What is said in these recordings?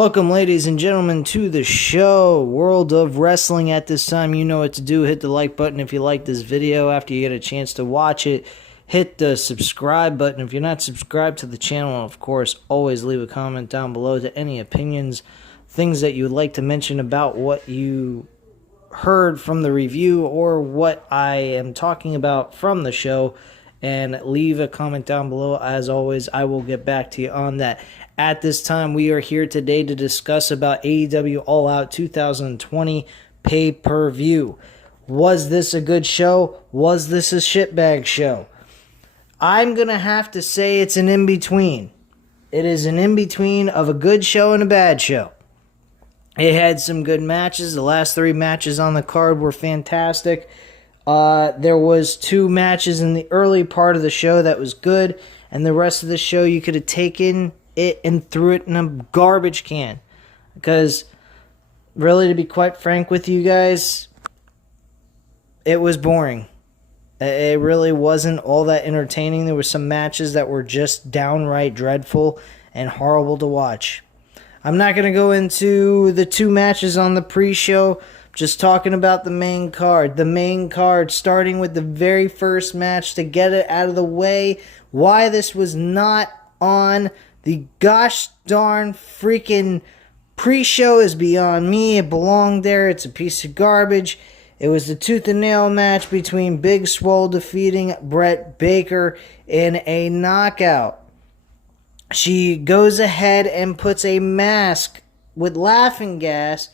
Welcome, ladies and gentlemen, to the show, World of Wrestling. At this time, you know what to do. Hit the like button if you like this video. After you get a chance to watch it, hit the subscribe button. If you're not subscribed to the channel, of course, always leave a comment down below to any opinions, things that you would like to mention about what you heard from the review or what I am talking about from the show. And leave a comment down below. As always, I will get back to you on that. At this time, we are here today to discuss about AEW All Out 2020 pay-per-view. Was this a good show? Was this a shitbag show? I'm going to have to say it's an in-between. It is an in-between of a good show and a bad show. It had some good matches. The last 3 matches on the card were fantastic. There was 2 matches in the early part of the show that was good, and the rest of the show you could have taken it and threw it in a garbage can. Because, really, to be quite frank with you guys, it was boring. It really wasn't all that entertaining. There were some matches that were just downright dreadful and horrible to watch. I'm not going to go into the 2 matches on the pre-show. Just talking about the main card. The main card, starting with the very first match to get it out of the way. Why this was not on the gosh darn freaking pre-show is beyond me. It belonged there. It's a piece of garbage. It was the tooth and nail match between Big Swole defeating Brett Baker in a knockout. She goes ahead and puts a mask with laughing gas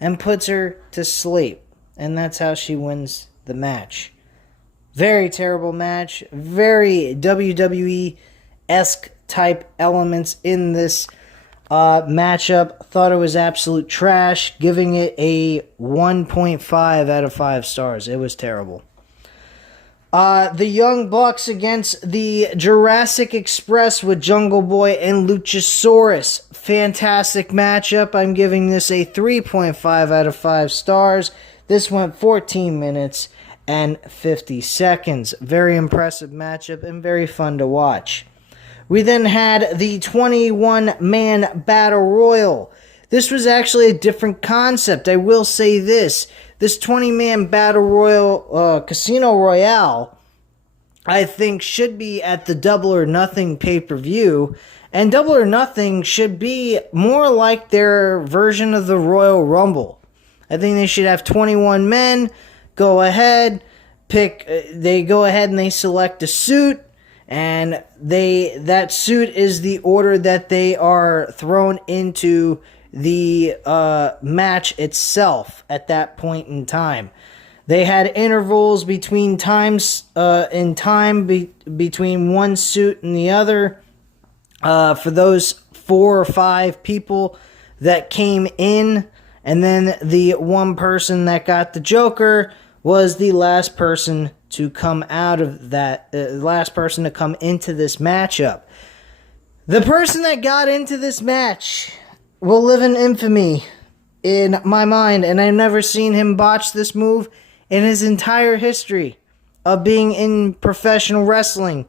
and puts her to sleep. And that's how she wins the match. Very terrible match. Very WWE-esque type elements in this matchup. Thought it was absolute trash. Giving it a 1.5 out of 5 stars. It was terrible. The Young Bucks against the Jurassic Express with Jungle Boy and Luchasaurus. Fantastic matchup. I'm giving this a 3.5 out of 5 stars. This went 14 minutes and 50 seconds. Very impressive matchup and very fun to watch. We then had the 21-man Battle Royal. This was actually a different concept. I will say this. This 20-man Battle Royal, Casino Royale, I think should be at the Double or Nothing pay-per-view. And Double or Nothing should be more like their version of the Royal Rumble. I think they should have 21 men go ahead, they go ahead and they select a suit. And that suit is the order that they are thrown into the match itself at that point in time. They had intervals between times between one suit and the other. For those 4 or 5 people that came in, and then the one person that got the Joker was the last person to come out of that, last person to come into this matchup. The person that got into this match will live in infamy in my mind, and I've never seen him botch this move in his entire history of being in professional wrestling.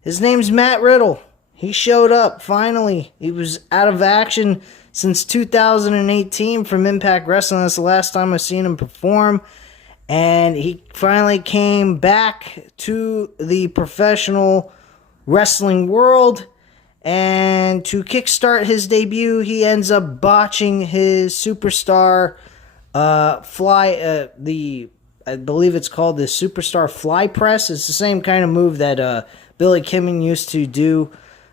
His name's Matt Riddle. He showed up, finally. He was out of action since 2018 from Impact Wrestling. That's the last time I've seen him perform. And he finally came back to the professional wrestling world. And to kickstart his debut, he ends up botching his superstar I believe it's called the Superstar Fly Press. It's the same kind of move that Billy Kimmon used to do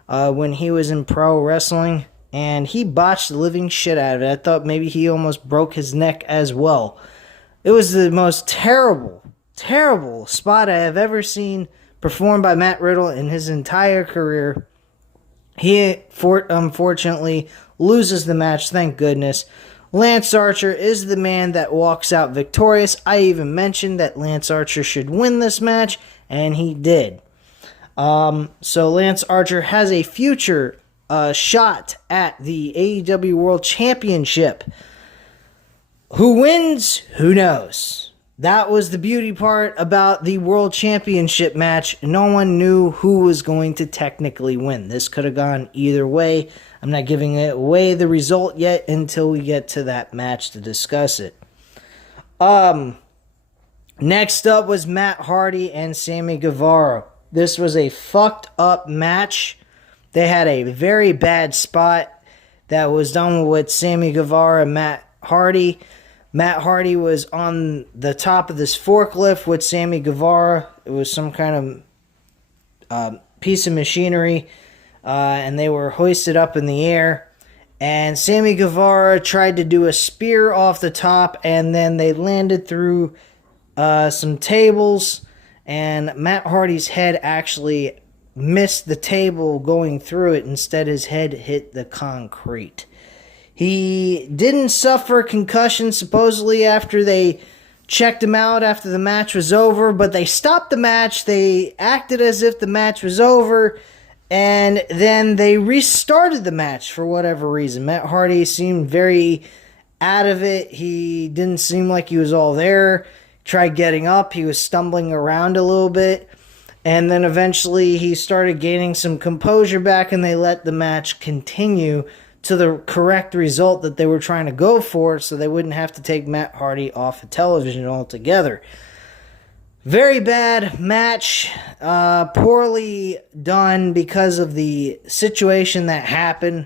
when he was in pro wrestling. And he botched the living shit out of it. I thought maybe he almost broke his neck as well. It was the most terrible, terrible spot I have ever seen performed by Matt Riddle in his entire career. He, unfortunately, loses the match, thank goodness. Lance Archer is the man that walks out victorious. I even mentioned that Lance Archer should win this match, and he did. So Lance Archer has a future shot at the AEW World Championship. Who wins? Who knows? that was the beauty part about the World Championship match. No one knew who was going to technically win. This could have gone either way. I'm not giving away the result yet until we get to that match to discuss it. Next up was Matt Hardy and Sammy Guevara. This was a fucked up match. They had a very bad spot that was done with Sammy Guevara and Matt Hardy. Matt Hardy was on the top of this forklift with Sammy Guevara. It was some kind of piece of machinery, and they were hoisted up in the air. And Sammy Guevara tried to do a spear off the top, and then they landed through some tables, and Matt Hardy's head actually missed the table going through it. Instead, his head hit the concrete. He didn't suffer concussion, supposedly, after they checked him out after the match was over, but they stopped the match. They acted as if the match was over, and then they restarted the match for whatever reason. Matt Hardy seemed very out of it. He didn't seem like he was all there. Tried getting up. He was stumbling around a little bit. And then eventually he started gaining some composure back, and they let the match continue to the correct result that they were trying to go for, so they wouldn't have to take Matt Hardy off of television altogether. Very bad match, poorly done because of the situation that happened,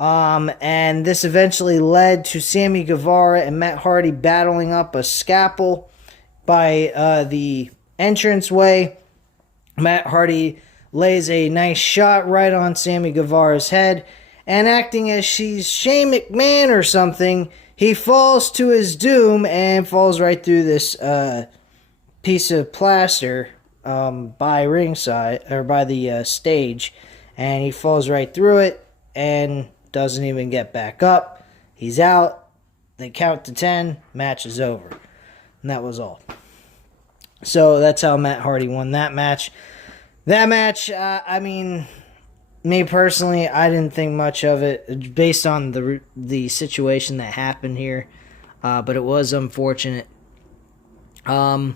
and this eventually led to Sammy Guevara and Matt Hardy battling up a scalpel by the entranceway. Matt Hardy lays a nice shot right on Sammy Guevara's head, and acting as she's Shane McMahon or something, he falls to his doom and falls right through this piece of plaster by ringside, or by the stage, and he falls right through it and doesn't even get back up. He's out. They count to 10. Match is over. And that was all. So that's how Matt Hardy won that match. That match, I mean, me personally, I didn't think much of it based on the situation that happened here. But it was unfortunate. That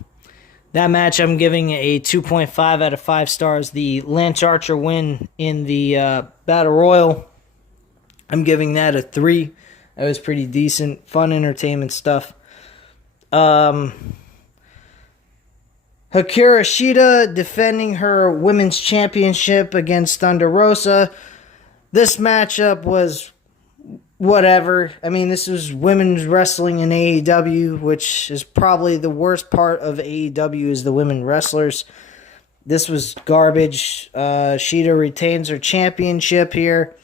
match, I'm giving a 2.5 out of 5 stars. The Lance Archer win in the Battle Royal, I'm giving that a 3. That was pretty decent, fun entertainment stuff. Hikaru Shida defending her women's championship against Thunder Rosa. This matchup was whatever. I mean, this was women's wrestling in AEW, which is probably the worst part of AEW is the women wrestlers. This was garbage. Shida retains her championship here,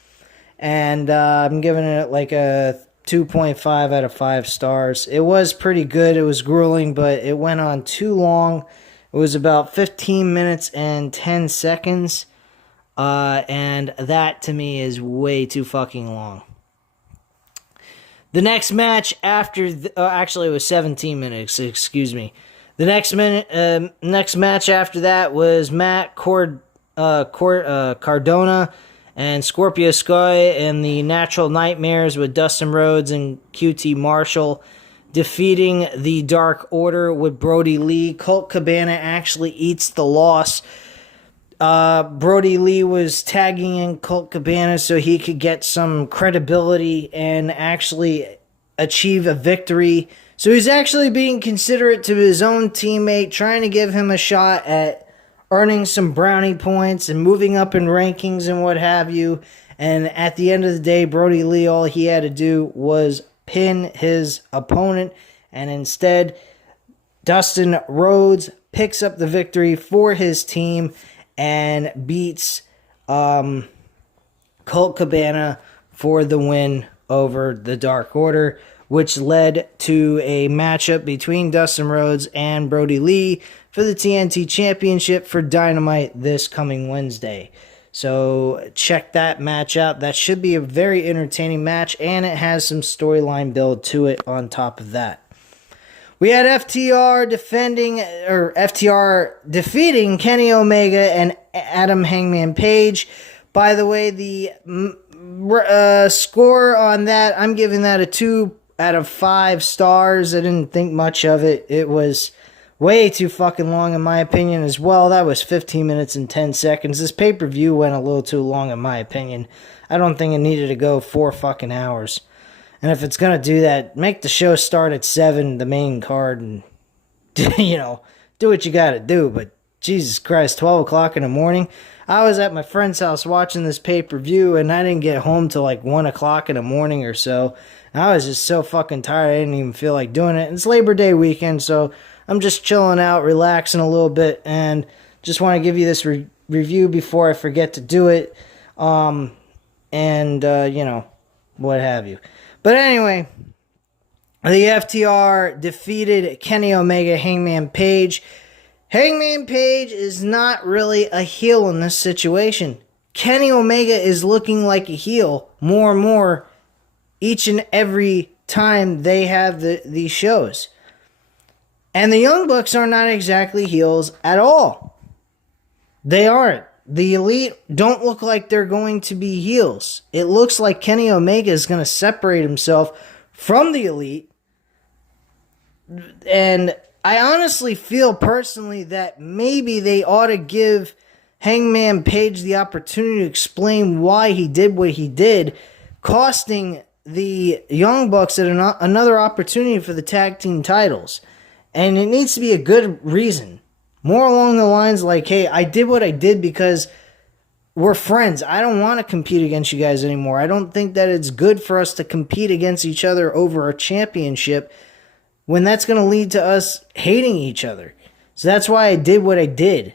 and I'm giving it like a 2.5 out of 5 stars. It was pretty good. It was grueling, but it went on too long. It was about 15 minutes and 10 seconds, and that to me is way too fucking long. The next match after, actually it was 17 minutes, excuse me. The next match after that was Matt Cardona and Scorpio Sky and the Natural Nightmares with Dustin Rhodes and QT Marshall defeating the Dark Order with Brody Lee. Colt Cabana actually eats the loss. Brody Lee was tagging in Colt Cabana so he could get some credibility and actually achieve a victory. So he's actually being considerate to his own teammate, trying to give him a shot at earning some brownie points and moving up in rankings and what have you. And at the end of the day, Brody Lee, all he had to do was pin his opponent, and instead Dustin Rhodes picks up the victory for his team and beats Colt Cabana for the win over the Dark Order, which led to a matchup between Dustin Rhodes and Brody Lee for the TNT Championship for Dynamite this coming Wednesday. So check that match out. That should be a very entertaining match, and it has some storyline build to it on top of that. We had FTR defeating Kenny Omega and Adam Hangman Page. By the way, the score on that, I'm giving that a 2 out of 5 stars. I didn't think much of it. It was way too fucking long in my opinion as well. That was 15 minutes and 10 seconds. This pay-per-view went a little too long in my opinion. I don't think it needed to go 4 fucking hours. And if it's going to do that, make the show start at 7, the main card, and, you know, do what you got to do. But Jesus Christ, 12 o'clock in the morning. I was at my friend's house watching this pay-per-view, and I didn't get home till like 1 o'clock in the morning or so. And I was just so fucking tired, I didn't even feel like doing it. It's Labor Day weekend, so I'm just chilling out, relaxing a little bit, and just want to give you this review before I forget to do it. You know, what have you. But anyway, the FTR defeated Kenny Omega, Hangman Page. Hangman Page is not really a heel in this situation. Kenny Omega is looking like a heel more and more each and every time they have these shows. And the Young Bucks are not exactly heels at all. They aren't. The Elite don't look like they're going to be heels. It looks like Kenny Omega is going to separate himself from the Elite. And I honestly feel personally that maybe they ought to give Hangman Page the opportunity to explain why he did what he did, costing the Young Bucks another opportunity for the tag team titles. And it needs to be a good reason. More along the lines like, hey, I did what I did because we're friends. I don't want to compete against you guys anymore. I don't think that it's good for us to compete against each other over a championship when that's going to lead to us hating each other. So that's why I did what I did.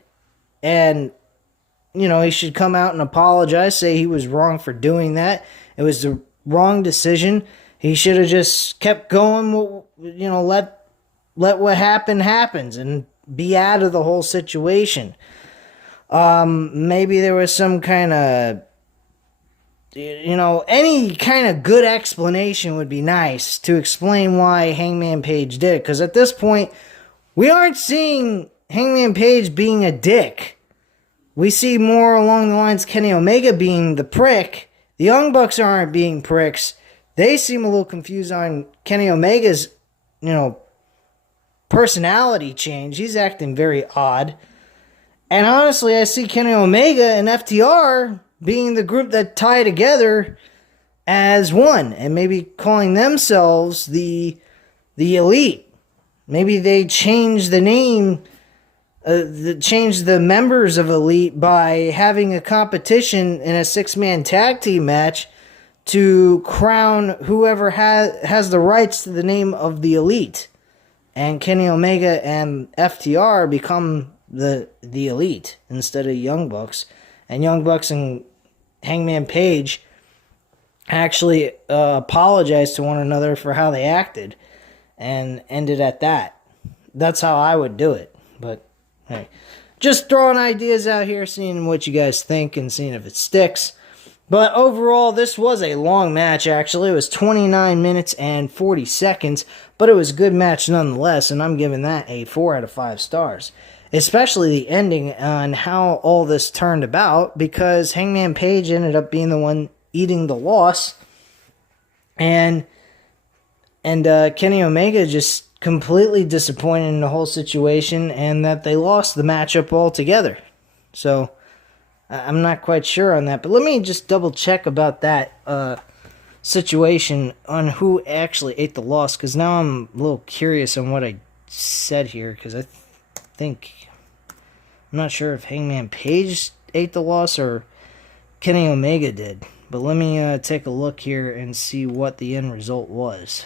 And, you know, he should come out and apologize, say he was wrong for doing that. It was the wrong decision. He should have just kept going, you know, let what happened happens and be out of the whole situation. Maybe there was some kind of, you know, any kind of good explanation would be nice to explain why Hangman Page did it. Because at this point, we aren't seeing Hangman Page being a dick. We see more along the lines Kenny Omega being the prick. The Young Bucks aren't being pricks. They seem a little confused on Kenny Omega's, you know, personality change. He's acting very odd. And honestly, I see Kenny Omega and FTR being the group that tie together as one, and maybe calling themselves the Elite. Maybe they change the name, change the members of Elite by having a competition in a 6-man tag team match to crown whoever has the rights to the name of the Elite. And Kenny Omega and FTR become the Elite instead of Young Bucks. And Young Bucks and Hangman Page actually apologized to one another for how they acted and ended at that. That's how I would do it. But hey, just throwing ideas out here, seeing what you guys think and seeing if it sticks. But overall, this was a long match, actually. It was 29 minutes and 40 seconds, but it was a good match nonetheless, and I'm giving that a 4 out of 5 stars. Especially the ending on how all this turned about, because Hangman Page ended up being the one eating the loss, and Kenny Omega just completely disappointed in the whole situation, and that they lost the matchup altogether. So I'm not quite sure on that, but let me just double check about that situation on who actually ate the loss, because now I'm a little curious on what I said here, because I think, I'm not sure if Hangman Page ate the loss or Kenny Omega did, but let me take a look here and see what the end result was.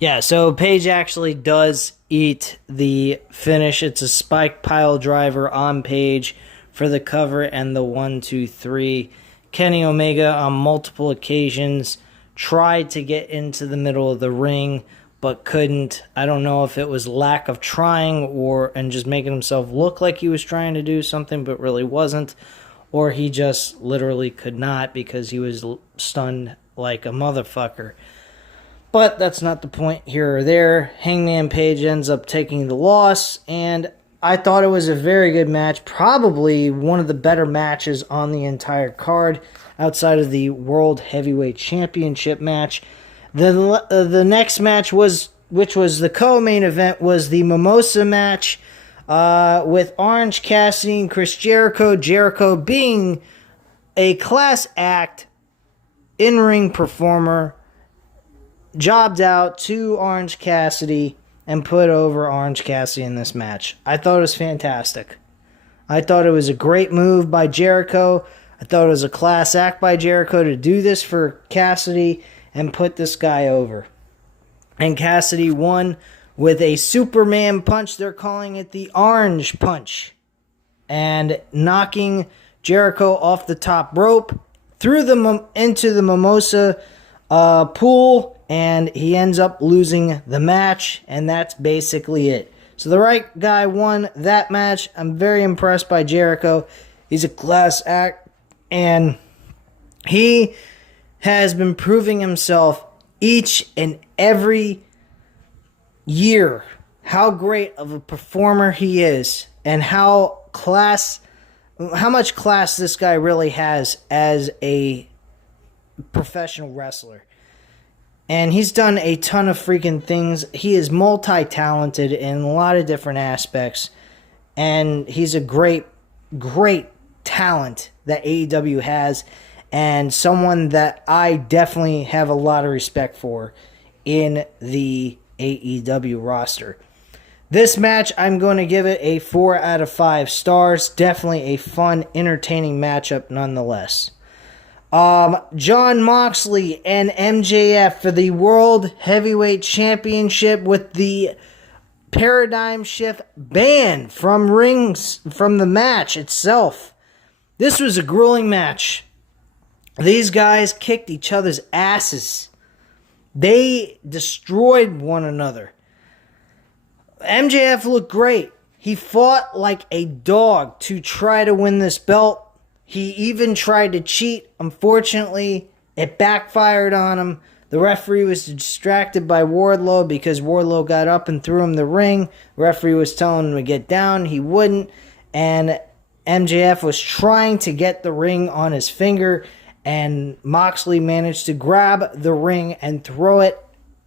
Yeah, so Page actually does eat the finish. It's a spike pile driver on Page for the cover and the 1, 2, 3. Kenny Omega on multiple occasions tried to get into the middle of the ring, but couldn't. I don't know if it was lack of trying and just making himself look like he was trying to do something but really wasn't, or he just literally could not because he was stunned like a motherfucker. But that's not the point here or there. Hangman Page ends up taking the loss, and I thought it was a very good match. Probably one of the better matches on the entire card. outside of the World Heavyweight Championship match. The next match which was the co-main event, was the Mimosa match with Orange Cassidy and Chris Jericho. Jericho being a class act in-ring performer, jobbed out to Orange Cassidy and put over Orange Cassidy in this match. I thought it was fantastic. I thought it was a great move by Jericho. I thought it was a class act by Jericho to do this for Cassidy and put this guy over. And Cassidy won with a Superman punch. They're calling it the Orange Punch. And knocking Jericho off the top rope, threw them into the Mimosa pool, and he ends up losing the match, and that's basically it. So the right guy won that match. I'm very impressed by Jericho. He's a class act, and he has been proving himself each and every year how great of a performer he is, and how much class this guy really has as a professional wrestler. And he's done a ton of freaking things. He is multi-talented in a lot of different aspects. And he's a great, great talent that AEW has. And someone that I definitely have a lot of respect for in the AEW roster. This match, I'm going to give it a 4 out of 5 stars. Definitely a fun, entertaining matchup nonetheless. Jon Moxley and MJF for the World Heavyweight Championship with the paradigm shift banned from the match itself. This was a grueling match. These guys kicked each other's asses. They destroyed one another. MJF looked great. He fought like a dog to try to win this belt. He even tried to cheat. Unfortunately, it backfired on him. The referee was distracted by Wardlow because Wardlow got up and threw him the ring. The referee was telling him to get down. He wouldn't. And MJF was trying to get the ring on his finger. And Moxley managed to grab the ring and throw it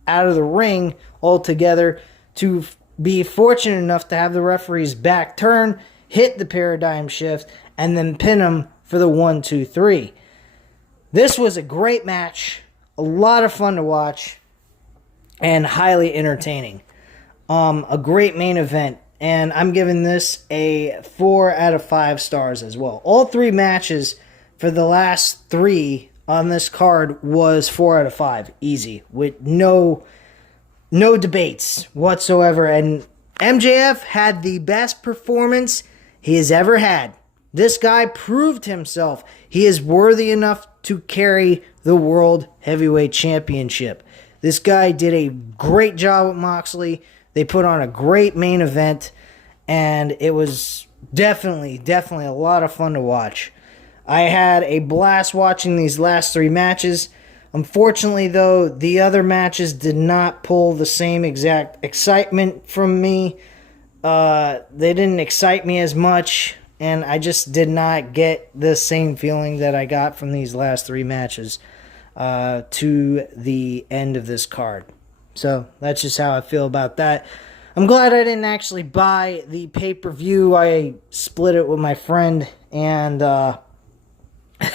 out of the ring altogether to be fortunate enough to have the referee's back turn, hit the paradigm shift, and then pin him for the 1, 2, 3. This was a great match, a lot of fun to watch, and highly entertaining. A great main event, and I'm giving this a 4 out of 5 stars as well. All 3 matches for the last 3 on this card was 4 out of 5, easy, with no debates whatsoever. And MJF had the best performance he has ever had. This guy proved himself. He is worthy enough to carry the World Heavyweight Championship. This guy did a great job with Moxley. They put on a great main event, and it was definitely a lot of fun to watch. I had a blast watching these last 3 matches. Unfortunately, though, the other matches did not pull the same exact excitement from me. They didn't excite me as much, and I just did not get the same feeling that I got from these last 3 matches to the end of this card. So that's just how I feel about that. I'm glad I didn't actually buy the pay-per-view. I split it with my friend, and I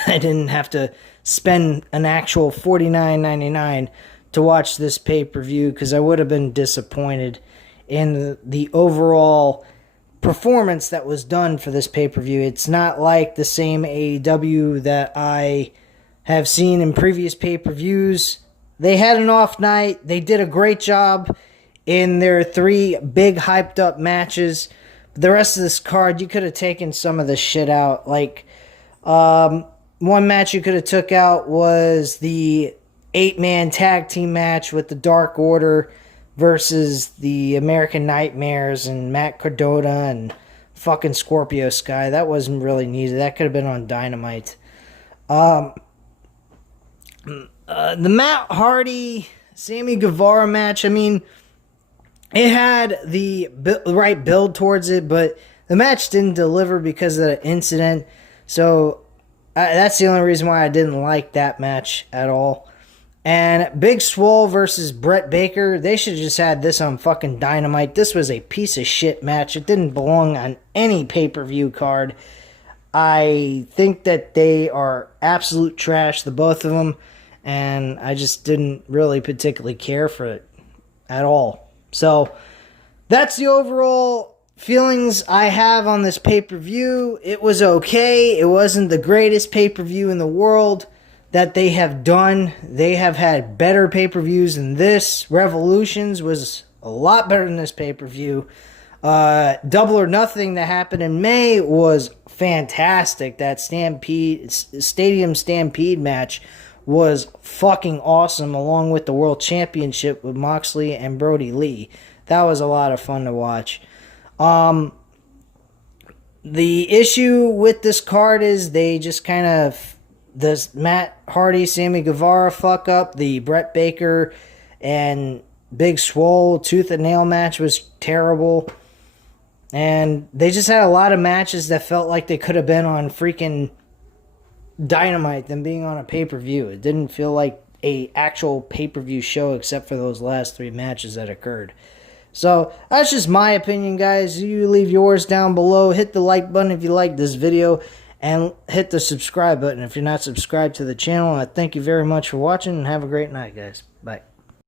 didn't have to spend an actual $49.99 to watch this pay-per-view, because I would have been disappointed in the overall performance that was done for this pay-per-view. It's not like the same AEW that I have seen in previous pay-per-views. They had an off night. They did a great job in their 3 big hyped up matches. The rest of this card, you could have taken some of this shit out. Like, one match you could have took out was the 8-man tag team match with the Dark Order versus the American Nightmares and Matt Cardona and fucking Scorpio Sky. That wasn't really needed. That could have been on Dynamite. The Matt Hardy, Sammy Guevara match, I mean, it had the right build towards it, but the match didn't deliver because of the incident. So That's the only reason why I didn't like that match at all. And Big Swole versus Brett Baker, they should have just had this on fucking Dynamite. This was a piece of shit match. It didn't belong on any pay-per-view card. I think that they are absolute trash, the both of them, and I just didn't really particularly care for it at all. So that's the overall feelings I have on this pay-per-view. It was okay. It wasn't the greatest pay-per-view in the world that they have done. They have had better pay-per-views than this. Revolutions was a lot better than this pay-per-view. Double or Nothing that happened in May was fantastic. That Stadium Stampede match was fucking awesome, along with the World Championship with Moxley and Brody Lee. That was a lot of fun to watch. The issue with this card is they just kind of, this Matt Hardy, Sammy Guevara fuck up, the Brett Baker and Big Swole tooth and nail match was terrible. And they just had a lot of matches that felt like they could have been on freaking Dynamite than being on a pay-per-view. It didn't feel like a actual pay-per-view show except for those last 3 matches that occurred. So that's just my opinion, guys. You leave yours down below. Hit the like button if you like this video. And hit the subscribe button if you're not subscribed to the channel. I thank you very much for watching and have a great night, guys. Bye.